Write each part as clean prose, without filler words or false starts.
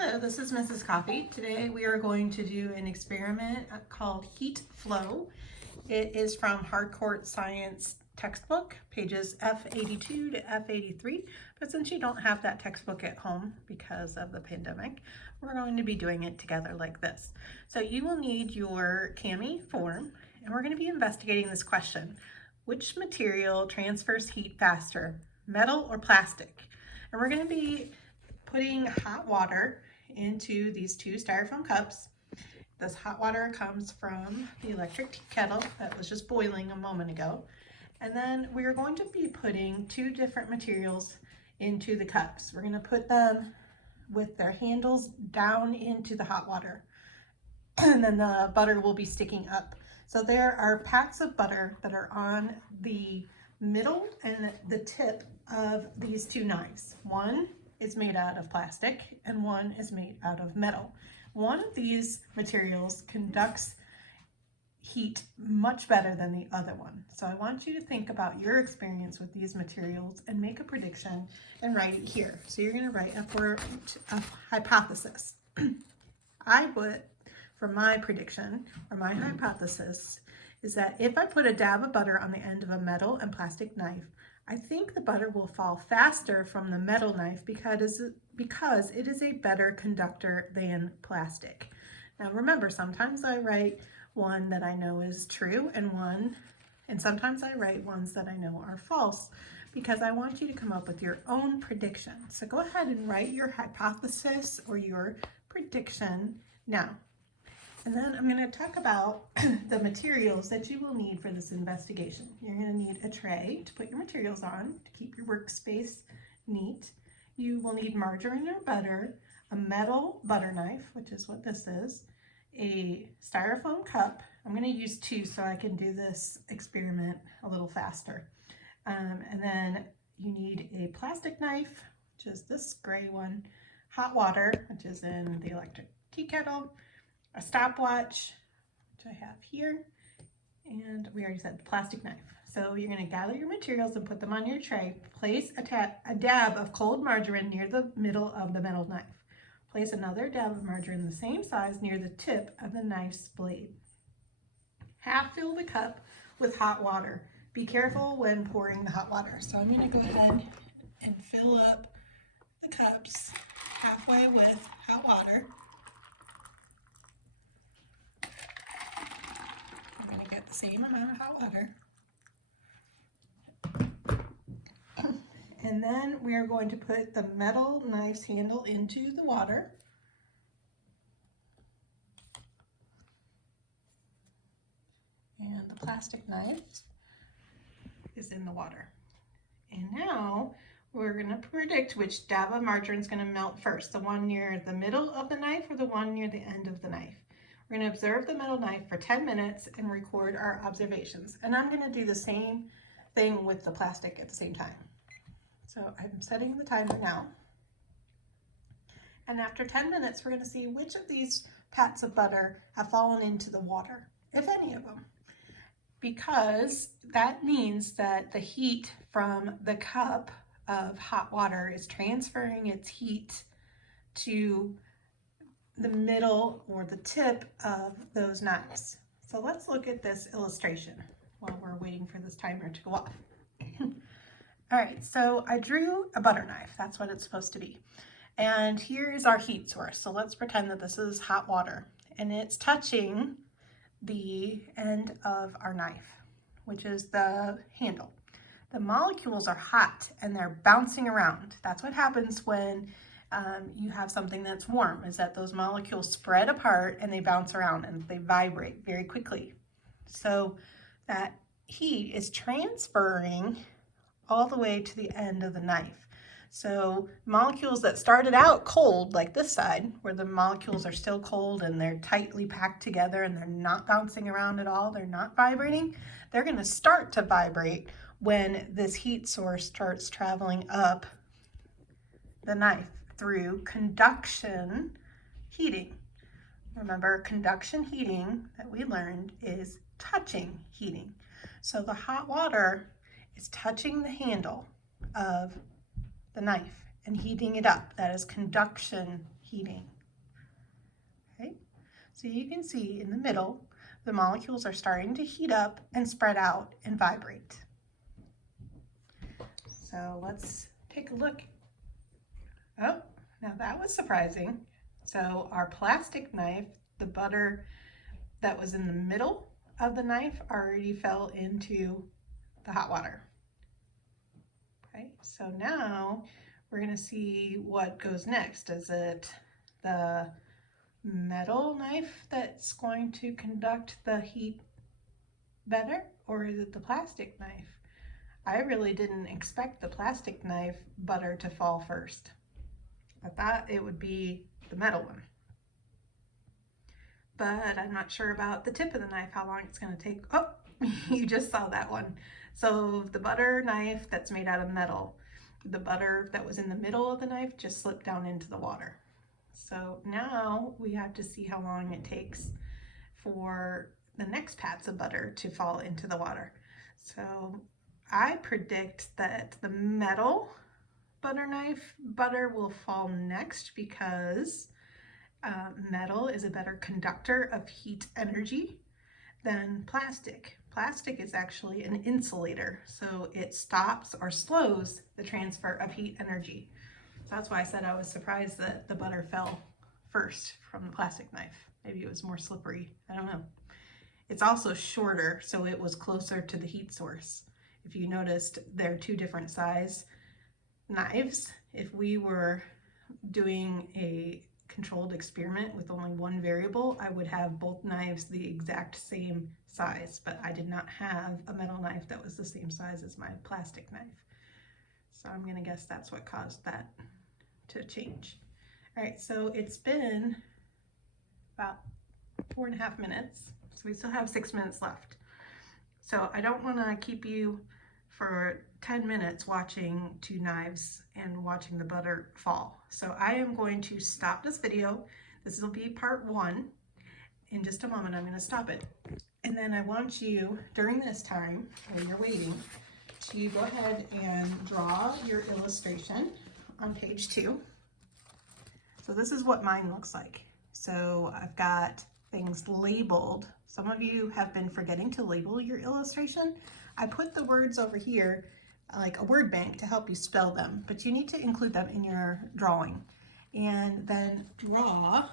Hello, this is Mrs. Coffee. Today we are going to do an experiment called Heat Flow. It is from Hardcore Science textbook, pages F82 to F83. But since you don't have that textbook at home because of the pandemic, we're going to be doing it together like this. So you will need your CAMI form, and we're going to be investigating this question. Which material transfers heat faster, metal or plastic? And we're going to be putting hot water into these two styrofoam cups. This hot water comes from the electric tea kettle that was just boiling a moment ago. And then we're going to be putting two different materials into the cups. We're going to put them with their handles down into the hot water. And then the butter will be sticking up. So there are packs of butter that are on the middle and the tip of these two knives. One is made out of plastic and one is made out of metal. One of these materials conducts heat much better than the other one. So I want you to think about your experience with these materials and make a prediction and write it here. So you're going to write a hypothesis. I would, for my prediction or my hypothesis, is that if I put a dab of butter on the end of a metal and plastic knife, I think the butter will fall faster from the metal knife because it is a better conductor than plastic. Now remember, sometimes I write one that I know is true and sometimes I write ones that I know are false because I want you to come up with your own prediction. So go ahead and write your hypothesis or your prediction now. And then I'm going to talk about the materials that you will need for this investigation. You're going to need a tray to put your materials on to keep your workspace neat. You will need margarine or butter, a metal butter knife, which is what this is, a styrofoam cup. I'm going to use two so I can do this experiment a little faster. And then you need a plastic knife, which is this gray one, hot water, which is in the electric tea kettle, a stopwatch, which I have here, and we already said the plastic knife. So you're going to gather your materials and put them on your tray. Place a dab of cold margarine near the middle of the metal knife. Place another dab of margarine the same size near the tip of the knife's blade. Half fill the cup with hot water. Be careful when pouring the hot water. So I'm going to go ahead and fill up the cups halfway with hot water. I'm going to get the same amount of hot water. And then we are going to put the metal knife's handle into the water. And the plastic knife is in the water. And now we're going to predict which dab of margarine is going to melt first, the one near the middle of the knife or the one near the end of the knife. We're going to observe the metal knife for 10 minutes and record our observations. And I'm going to do the same thing with the plastic at the same time. So I'm setting the timer now. And after 10 minutes, we're going to see which of these pats of butter have fallen into the water, if any of them. Because that means that the heat from the cup of hot water is transferring its heat to the middle or the tip of those knives. So let's look at this illustration while we're waiting for this timer to go off. All right, so I drew a butter knife. That's what it's supposed to be. And here is our heat source. So let's pretend that this is hot water and it's touching the end of our knife, which is the handle. The molecules are hot and they're bouncing around. That's what happens when you have something that's warm, is that those molecules spread apart and they bounce around and they vibrate very quickly. So that heat is transferring all the way to the end of the knife. So molecules that started out cold, like this side, where the molecules are still cold and they're tightly packed together and they're not bouncing around at all, they're not vibrating, they're going to start to vibrate when this heat source starts traveling up the knife through conduction heating. Remember, conduction heating that we learned is touching heating. So the hot water is touching the handle of the knife and heating it up. That is conduction heating. Okay, so you can see in the middle, the molecules are starting to heat up and spread out and vibrate. So let's take a look. Oh, now that was surprising. So our plastic knife, the butter that was in the middle of the knife already fell into the hot water. Okay, so now we're going to see what goes next. Is it the metal knife that's going to conduct the heat better, or is it the plastic knife? I really didn't expect the plastic knife butter to fall first. I thought it would be the metal one. But I'm not sure about the tip of the knife, how long it's going to take. Oh, you just saw that one. So the butter knife that's made out of metal, the butter that was in the middle of the knife just slipped down into the water. So now we have to see how long it takes for the next pats of butter to fall into the water. So I predict that the metal butter knife butter will fall next because metal is a better conductor of heat energy than plastic. Plastic is actually an insulator, so it stops or slows the transfer of heat energy. So that's why I said I was surprised that the butter fell first from the plastic knife. Maybe it was more slippery, I don't know. It's also shorter, so it was closer to the heat source. If you noticed, they're two different size knives. If we were doing a controlled experiment with only one variable, I would have both knives the exact same size, but I did not have a metal knife that was the same size as my plastic knife. So I'm gonna guess that's what caused that to change. All right, so it's been about 4.5 minutes. So we still have 6 minutes left. So I don't wanna keep you for 10 minutes watching two knives and watching the butter fall. So I am going to stop this video. This will be part 1. In just a moment, I'm going to stop it. And then I want you, during this time, while you're waiting, to go ahead and draw your illustration on page 2. So this is what mine looks like. So I've got things labeled. Some of you have been forgetting to label your illustration. I put the words over here like a word bank to help you spell them, but you need to include them in your drawing. And then draw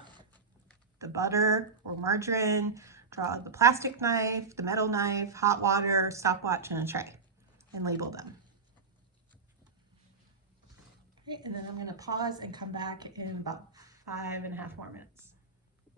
the butter or margarine, draw the plastic knife, the metal knife, hot water, stopwatch, and a tray, and label them. Okay, and then I'm going to pause and come back in about 5.5 more minutes.